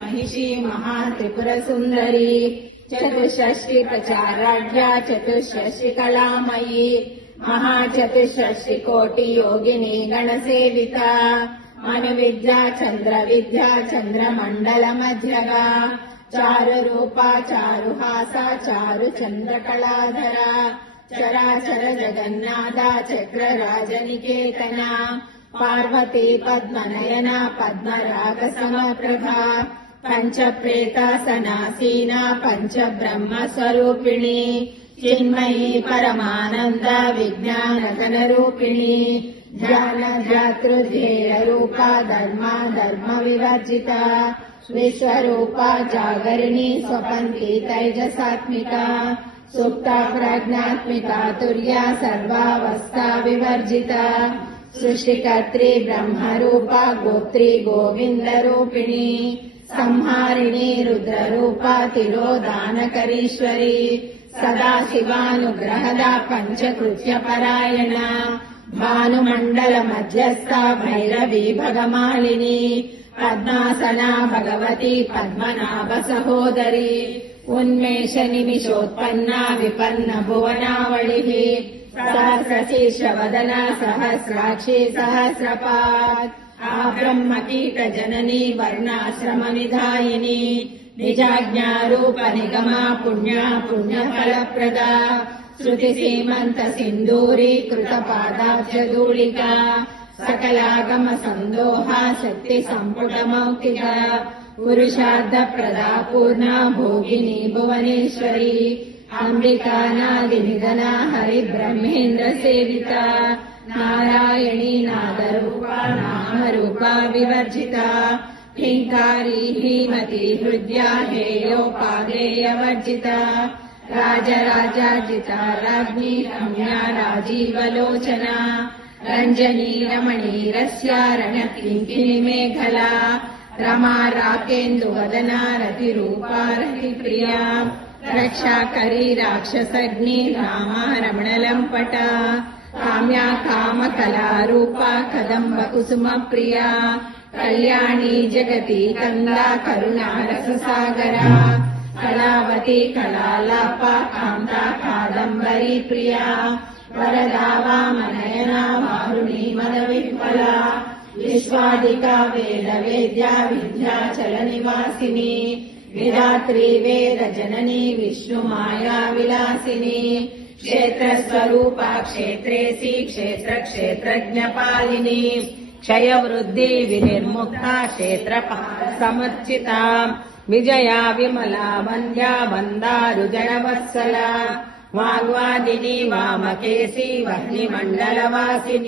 महिषी महात्रिपुरसुन्दरी चतुष्षष्टि प्रचाराढ्या चतुष्षष्टि कलामयी महाचतुष्षष्टि कोटि योगिनी गणसेविता मनुविद्या चन्द्रविद्या चन्द्रमण्डलमध्यगा चारुरूपा चारुहासा चारुचन्द्रकलाधरा चराचर जगन्नाथा चक्रराजनिकेतना पार्वती पद्मनयना पद्मरागसमप्रभा पञ्चप्रेतासनासीना पञ्चब्रह्मस्वरूपिणी चिन्मयी परमानन्द विज्ञानघनरूपिणी ध्यानध्यातृध्येयरूपा धर्मविवर्जिता विश्वरूपा जागरिणी स्वपन्थी तैजसात्मिका सुप्ता प्रज्ञात्मिका तुर्या सर्वावस्था विवर्जिता सृष्टिकर्त्री ब्रह्मरूपा गोत्री गोविन्दरूपिणी संहारिणी रुद्ररूपा तिरोदानकरीश्वरी सदाशिवानुग्रहदा पञ्चकृत्यपरायणा भानुमण्डलमध्यस्था भैरवी भगमालिनी पद्मासना भगवती पद्मनाभसहोदरी उन्मेषनिमिषोत्पन्ना विपन्न भुवनावलिः सहस्रशीर्षवदना सहस्राक्षी सहस्रपात् आब्रह्मकीटजननी वर्णाश्रमनिधायिनी निजाज्ञारूपनिगमा पुण्या पुण्यफलप्रदा श्रुतिसीमन्तसिन्दूरीकृतपादाब्जधूलिका सकलागमसन्दोहा शक्तिसम्पुटमौक्तिका पुरुषार्थप्रदा पूर्णा भोगिनी भुवनेश्वरी अम्बिका नादिनिधना हरिब्रह्मेन्द्रसेविता नारायणी नादरूपा नामरूपा विवर्जिता ह्रीङ्कारी ह्रीमती हृद्या हेयोपादेयवर्जिता राजराजार्जिता राज्ञी रम्या राजीवलोचना रञ्जनी रमणीरस्या रणकिङ्किणीमेखला रमा राकेन्दुवदना रतिरूपा रतिप्रिया रक्षाकरी राक्षसग्नि रामा रमणलम्पटा काम्या कामकलारूपा कदम्बकुसुमप्रिया कल्याणी जगती कन्दा करुणारससागरा कलावती कलालापा कान्ता कादम्बरी प्रिया वरदा वामनयना वारुणी मदविह्वला विश्वादिका वेदवेद्या विद्याचलनिवासिनी विधात्री वेदजननी विष्णुमाया विलासिनी क्षेत्रस्वरूपा क्षेत्रेसी क्षेत्रक्षेत्रज्ञपालिनी क्षयवृद्धि विनिर्मुक्ता क्षेत्रसमर्चिता विजया विमला वन्द्या वन्दारुजनवत्सला वाग्वादिनी वामकेशी वह्निमण्डलवासिनी।